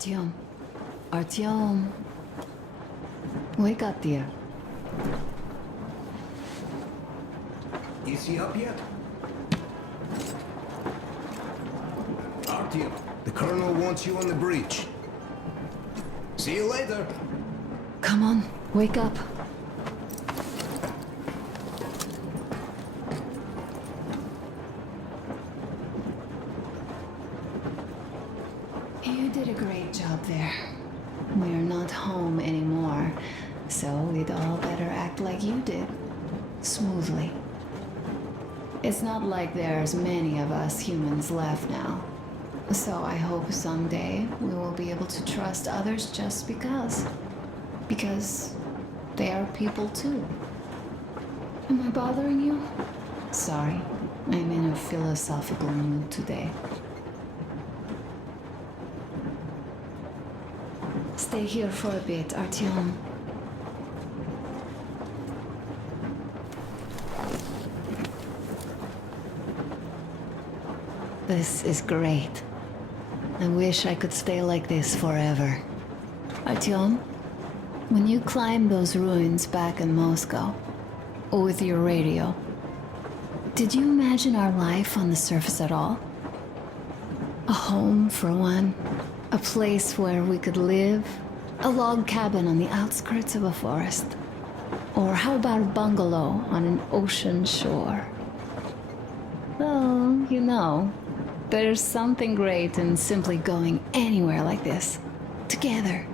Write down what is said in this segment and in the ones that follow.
Artyom. Artyom. Wake up, dear. Is he up yet? Artyom, the colonel wants you on the breach. See you later. Come on, wake up. You did a great job there. We're not home anymore, so we'd all better act like you did. Smoothly. It's not like there's many of us humans left now. So I hope someday we will be able to trust others just because. Because they are people too. Am I bothering you? Sorry, I'm in a philosophical mood today. Stay here for a bit, Artyom. This is great. I wish I could stay like this forever. Artyom, when you climbed those ruins back in Moscow, with your radio, did you imagine our life on the surface at all? A home, for one. A place where we could live. A log cabin on the outskirts of a forest. Or how about a bungalow on an ocean shore? Well, you know, there's something great in simply going anywhere like this. Together.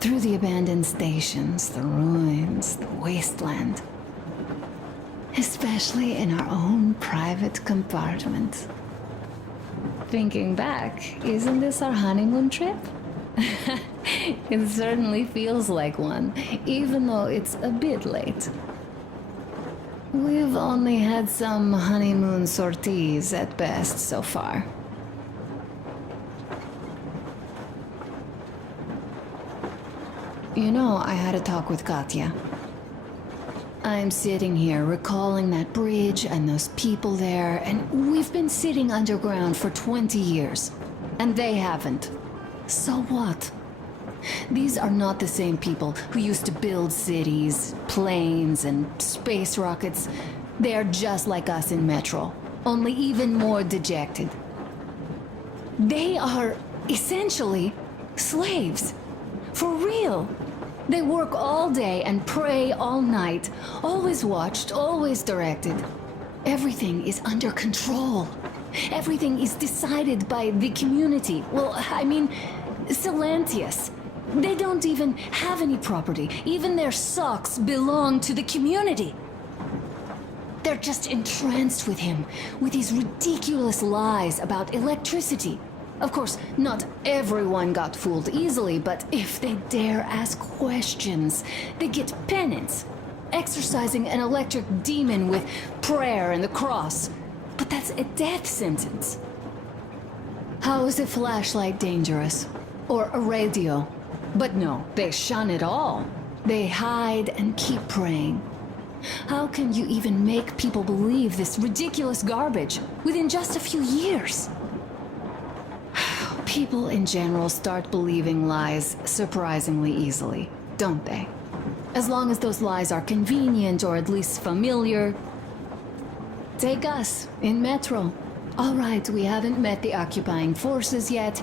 Through the abandoned stations, the ruins, the wasteland. Especially in our own private compartment. Thinking back, isn't this our honeymoon trip? It certainly feels like one, even though it's a bit late. We've only had some honeymoon sorties at best so far. You know, I had a talk with Katya. I'm sitting here recalling that bridge and those people there, and we've been sitting underground for 20 years. And they haven't. So what? These are not the same people who used to build cities, planes, and space rockets. They are just like us in Metro, only even more dejected. They are essentially slaves. For real. They work all day and pray all night. Always watched, always directed. Everything is under control. Everything is decided by the community. Well, I mean, Silantius. They don't even have any property. Even their socks belong to the community. They're just entranced with him, with these ridiculous lies about electricity. Of course, not everyone got fooled easily, but if they dare ask questions, they get penance. Exorcising an electric demon with prayer and the cross. But that's a death sentence. How is a flashlight dangerous? Or a radio? But no, they shun it all. They hide and keep praying. How can you even make people believe this ridiculous garbage within just a few years? People in general start believing lies surprisingly easily, don't they? As long as those lies are convenient or at least familiar. Take us, in Metro. All right, we haven't met the occupying forces yet.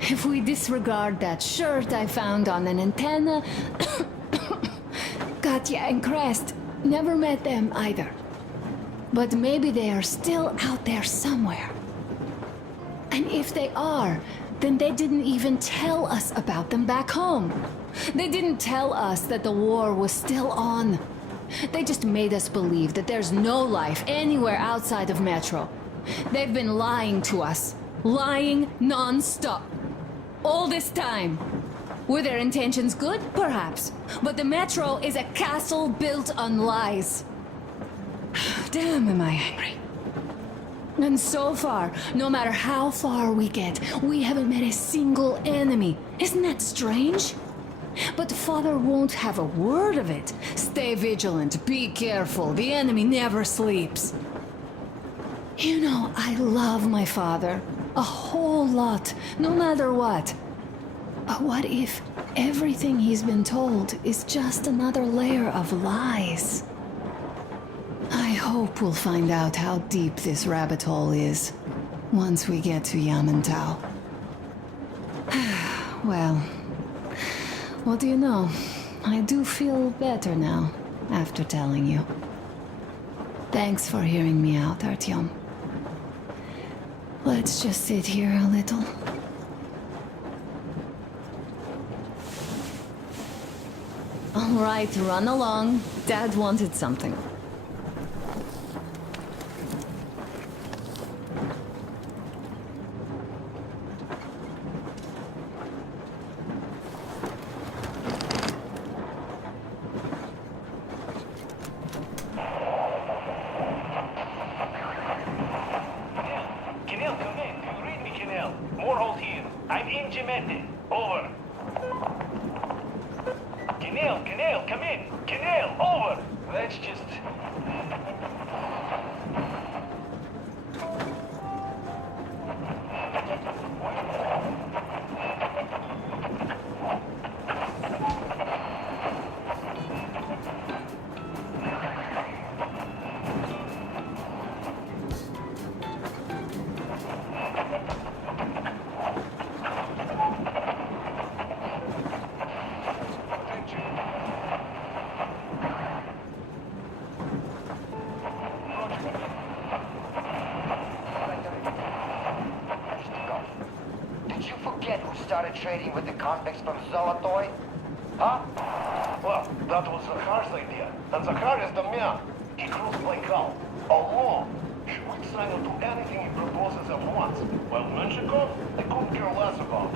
If we disregard that shirt I found on an antenna... Katya and Crest, never met them either. But maybe they are still out there somewhere. And if they are, then they didn't even tell us about them back home. They didn't tell us that the war was still on. They just made us believe that there's no life anywhere outside of Metro. They've been lying to us. Lying non-stop. All this time. Were their intentions good? Perhaps. But the Metro is a castle built on lies. Damn, am I angry. And so far, no matter how far we get, we haven't met a single enemy. Isn't that strange? But Father won't have a word of it. Stay vigilant, be careful, the enemy never sleeps. You know, I love my father. A whole lot, no matter what. But what if everything he's been told is just another layer of lies? I hope we'll find out how deep this rabbit hole is once we get to Yamantau. Well, what do you know? I do feel better now after telling you. Thanks for hearing me out, Artyom. Let's just sit here a little. All right, run along. Dad wanted something. Kenel, come in. Do you read me, Kenel? Morehold here. I'm in Gemete. Over. Kenel, come in. Kenel, over. That's just... Did you forget who started trading with the convicts from Zolotoy? Huh? Well, that was Zakhar's idea. And Zakhar is the man. He crossed Baikal. Alone. We'd sign on to anything he proposes at once. While Menshikov, they couldn't care less about.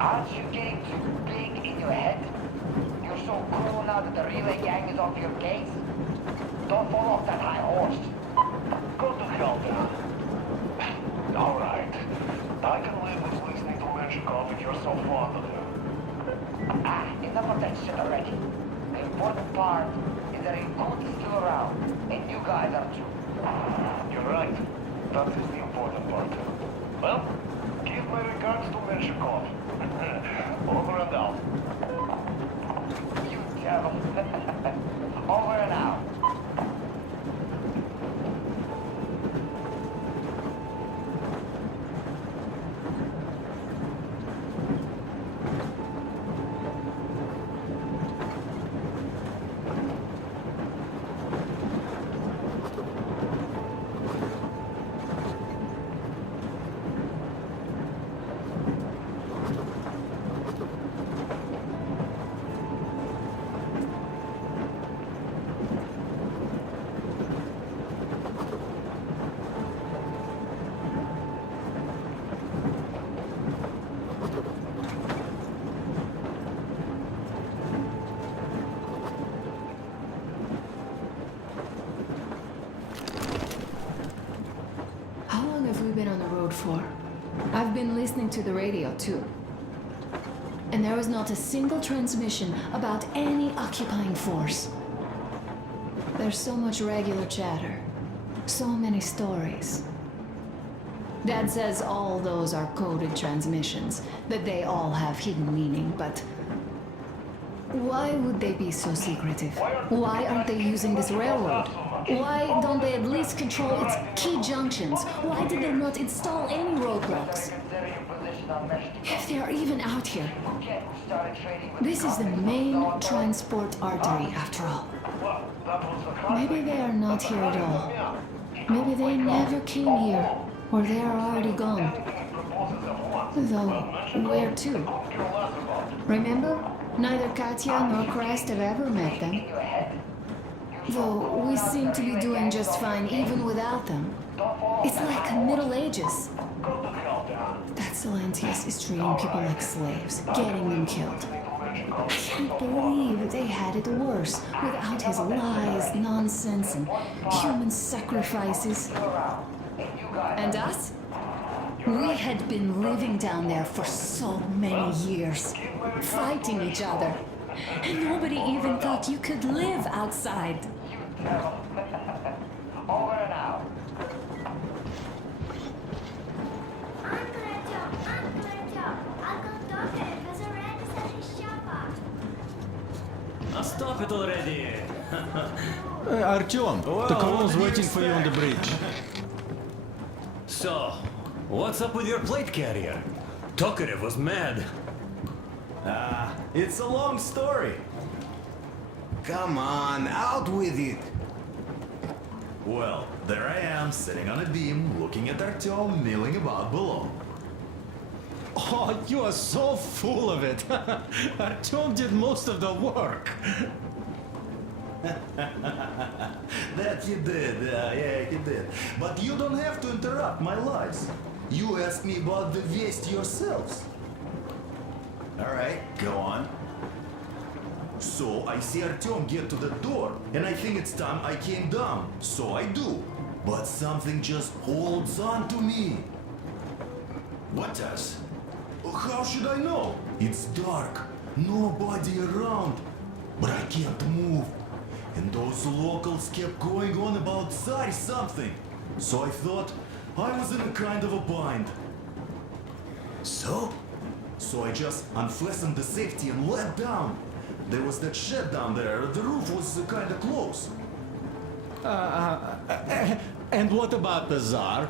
Aren't you getting too big in your head? You're so cool now that the relay gang is off your case? Don't fall off that high horse. Go to hell, man. All right. I can live with listening to Menshikov if you're so fond of him. Enough of that shit already. The important part is that Yakut is still around, and you guys are too. You're right. That is the important part. Well, give my regards to Menshikov. Over and out. You devil. Over and out. How long have we been on the road for? I've been listening to the radio too. And there was not a single transmission about any occupying force. There's so much regular chatter. So many stories. Dad says all those are coded transmissions, that they all have hidden meaning, but why would they be so secretive? Why aren't they using this railroad? Why don't they at least control its key junctions? Why did they not install any roadblocks? Consider your position on Meshtikov. If they are even out here, Forget who started trading with this is the main transport artery after all. Well, that was Zakhar. Maybe they are not here at all. Maybe they never came here, or they are already gone. Anything he proposes at once. Though, where to? Couldn't care less about. Remember? Neither Katya nor Christ have ever met them. in your head. Though we seem to be doing just fine even without them. It's like Middle Ages. Go to hell, Dan. That Silentius is treating people like slaves, getting them killed. I can't believe they had it worse without his lies, nonsense, and human sacrifices. And us? We had been living down there for so many years, fighting each other. And nobody even thought you could live outside. Over and out. I'm gonna jump. I'm gonna jump. I'm stop it already. Artyom, the colonel's what do you waiting for you on the bridge. So, what's up with your plate carrier? Tokarev was mad. It's a long story. Come on, out with it. Well, there I am, sitting on a beam, looking at Artyom milling about below. Oh, you are so full of it. Artyom did most of the work. That he did, yeah, he did. But you don't have to interrupt my lies. You asked me about the Vest yourselves. Alright, go on. So I see Artyom get to the door, and I think it's time I came down. So I do. But something just holds on to me. What does? How should I know? It's dark, nobody around. But I can't move. And those locals kept going on about Tsar something. So I thought I was in a kind of a bind. So? So I just unfastened the safety and let down. There was that shed down there. The roof was kind of close. And what about the Tsar?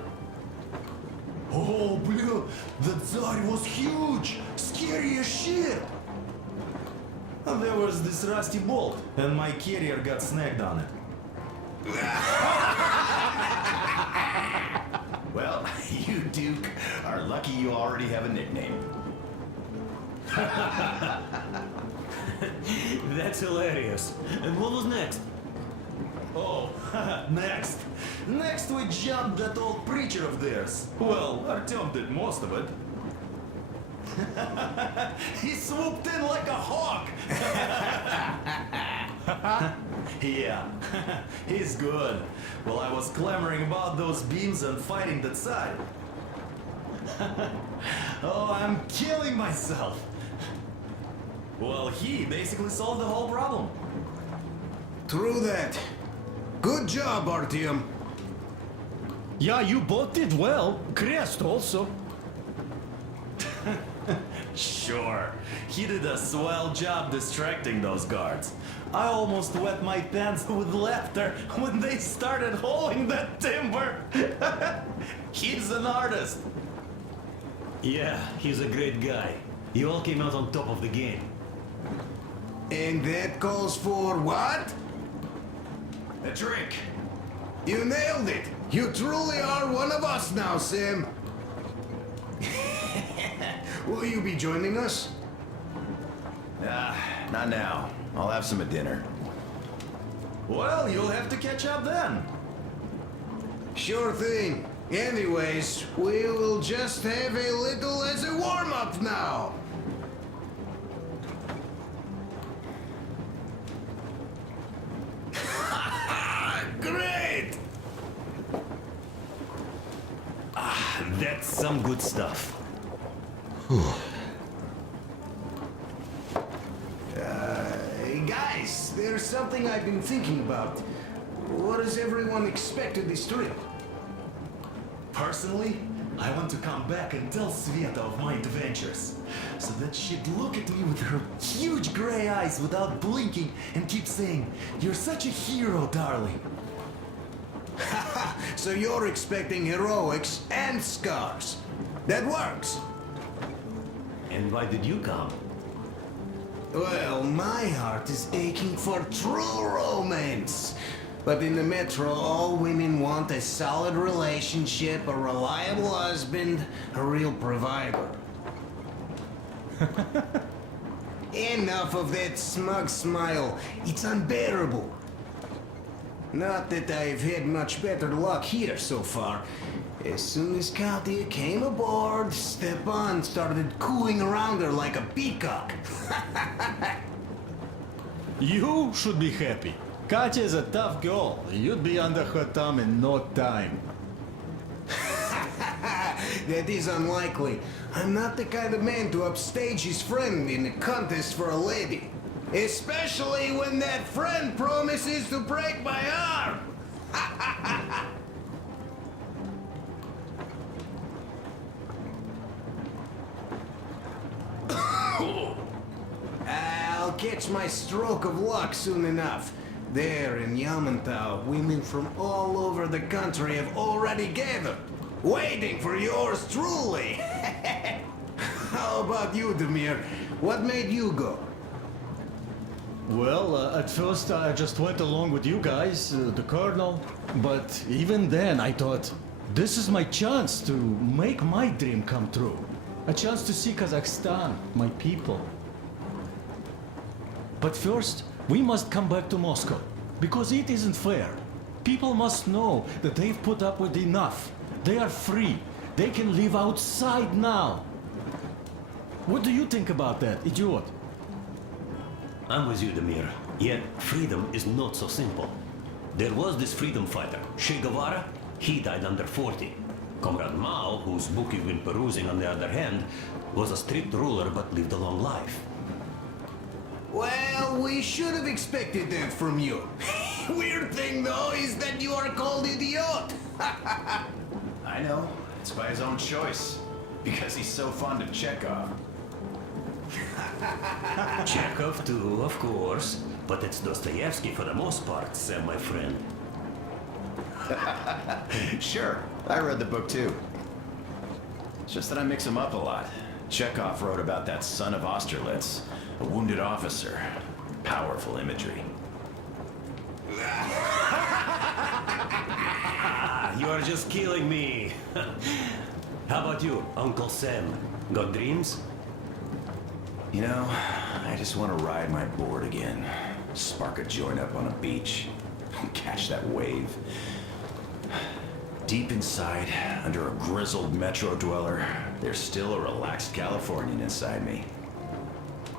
Oh, blue, the Tsar was huge, scary as shit. And there was this rusty bolt, and my carrier got snagged on it. Well, you, Duke, are lucky you already have a nickname. That's hilarious. And what was next? Oh, next. Next we jumped that old preacher of theirs. Well, Artyom did most of it. He swooped in like a hawk. Yeah, he's good. Well, I was clamoring about those beams and fighting that side. Oh, I'm killing myself. Well, he basically solved the whole problem. True that. Good job, Artyom. Yeah, you both did well. Crest also. Sure, he did a swell job distracting those guards. I almost wet my pants with laughter when they started hauling that timber. He's an artist. Yeah, he's a great guy. You all came out on top of the game. And that calls for what? A drink. You nailed it. You truly are one of us now, Sam. Will you be joining us? Not now. I'll have some at dinner. Well, you'll have to catch up then. Sure thing. Anyways, we will just have a little as a warm-up now. Great! That's some good stuff. Hey guys, there's something I've been thinking about. What does everyone expect of this trip? Personally, I want to come back and tell Sveta of my adventures. So that she'd look at me with her huge gray eyes without blinking and keep saying, "You're such a hero, darling." So you're expecting heroics and scars. That works. And why did you come? Well, my heart is aching for true romance. But in the metro, all women want a solid relationship, a reliable husband, a real provider. Enough of that smug smile. It's unbearable. Not that I've had much better luck here so far. As soon as Katya came aboard, Stepan started cooing around her like a peacock. You should be happy. Katya is a tough girl. You'd be under her thumb in no time. That is unlikely. I'm not the kind of man to upstage his friend in a contest for a lady. Especially when that friend promises to break my arm. I'll catch my stroke of luck soon enough. There in Yamantau, women from all over the country have already gathered, waiting for yours truly. How about you, Demir? What made you go? Well, at first I just went along with you guys, the Colonel. But even then I thought, this is my chance to make my dream come true. A chance to see Kazakhstan, my people. But first, we must come back to Moscow, because it isn't fair. People must know that they've put up with enough. They are free. They can live outside now. What do you think about that, idiot? I'm with you, Demir. Yet, freedom is not so simple. There was this freedom fighter, Che Guevara. He died under 40. Comrade Mao, whose book you've been perusing on the other hand, was a strict ruler but lived a long life. Well, we should have expected that from you. Weird thing, though, is that you are called idiot. I know. It's by his own choice. Because he's so fond of Chekhov. Chekhov too, of course. But it's Dostoevsky for the most part, Sam, my friend. Sure, I read the book too. It's just that I mix them up a lot. Chekhov wrote about that son of Austerlitz, a wounded officer. Powerful imagery. You are just killing me. How about you, Uncle Sam? Got dreams? You know, I just want to ride my board again. Spark a joint up on a beach. Catch that wave. Deep inside, under a grizzled metro dweller, there's still a relaxed Californian inside me.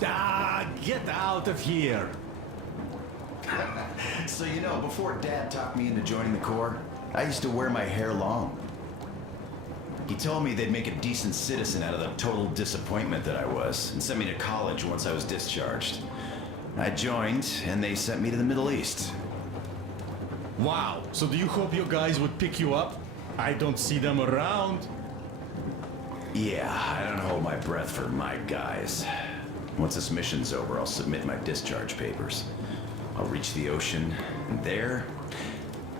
Ah, get out of here. So you know, before Dad talked me into joining the Corps, I used to wear my hair long. He told me they'd make a decent citizen out of the total disappointment that I was, and sent me to college once I was discharged. I joined, and they sent me to the Middle East. Wow, so do you hope your guys would pick you up? I don't see them around. Yeah, I don't hold my breath for my guys. Once this mission's over, I'll submit my discharge papers. I'll reach the ocean, and there,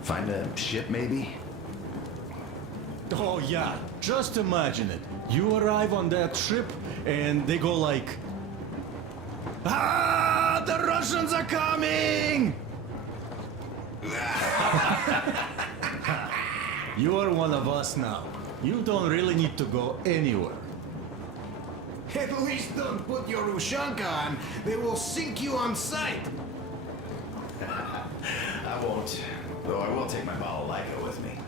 find a ship maybe? Oh yeah, just imagine it. You arrive on that ship and they go like, ah, the Russians are coming! You are one of us now. You don't really need to go anywhere. At least don't put your Ushanka on. They will sink you on sight. I won't, though I will take my balalaika with me.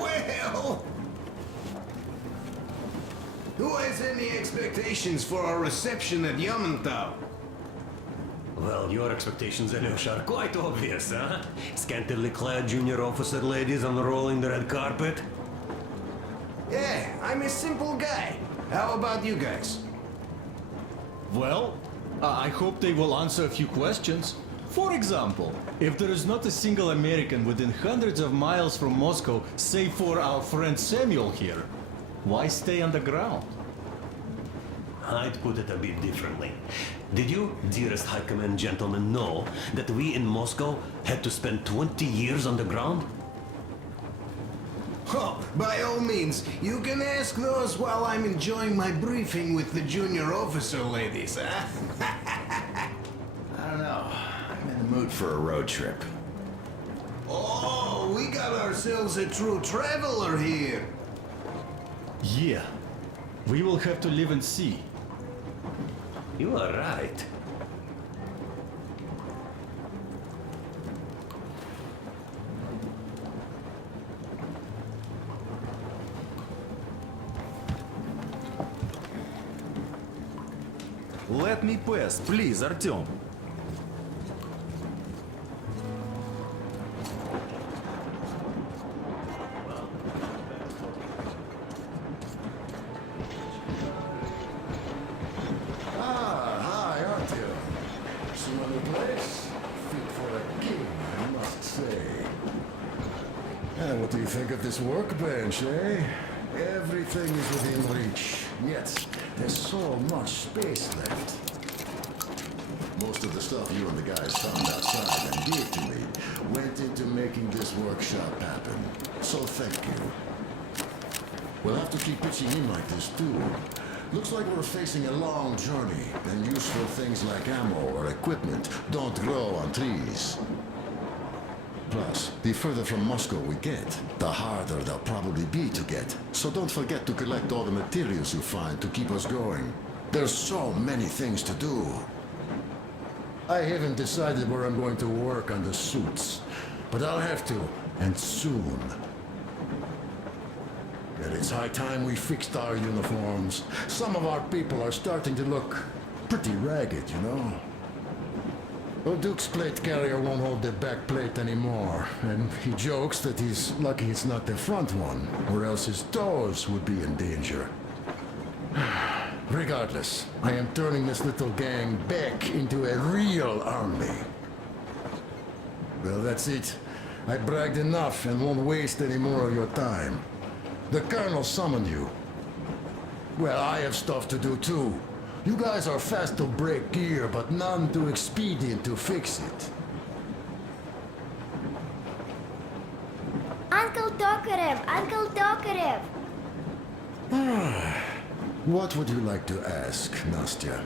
Well, who has any expectations for our reception at Yamantau? Well, your expectations, Alyosha, are quite obvious, huh? Scantily clad junior officer ladies unrolling the red carpet. Yeah, I'm a simple guy. How about you guys? Well, I hope they will answer a few questions. For example, if there is not a single American within hundreds of miles from Moscow, save for our friend Samuel here, why stay underground? I'd put it a bit differently. Did you, dearest High Command gentlemen, know that we in Moscow had to spend 20 years underground? Oh, by all means, you can ask those while I'm enjoying my briefing with the junior officer ladies, huh? I don't know. I'm in the mood for a road trip. Oh, we got ourselves a true traveler here. Yeah, we will have to live and see. You are right. Let me pass, please, Artyom. Hi, Artyom. Some other place? Fit for a king, I must say. And what do you think of this workbench, eh? Everything is within reach, yet there's so much space left. Most of the stuff you and the guys found outside and gave to me went into making this workshop happen. So thank you. We'll have to keep pitching in like this too. Looks like we're facing a long journey, and useful things like ammo or equipment don't grow on trees. Plus, the further from Moscow we get, the harder they'll probably be to get. So don't forget to collect all the materials you find to keep us going. There's so many things to do. I haven't decided where I'm going to work on the suits, but I'll have to, and soon. And it's high time we fixed our uniforms. Some of our people are starting to look pretty ragged, you know? Well, Duke's plate carrier won't hold the back plate anymore, and he jokes that he's lucky it's not the front one, or else his toes would be in danger. Regardless, I am turning this little gang back into a real army. Well, that's it. I bragged enough and won't waste any more of your time. The Colonel summoned you. Well, I have stuff to do too. You guys are fast to break gear, but none too expedient to fix it. Uncle Tokarev! Uncle Tokarev! What would you like to ask, Nastya?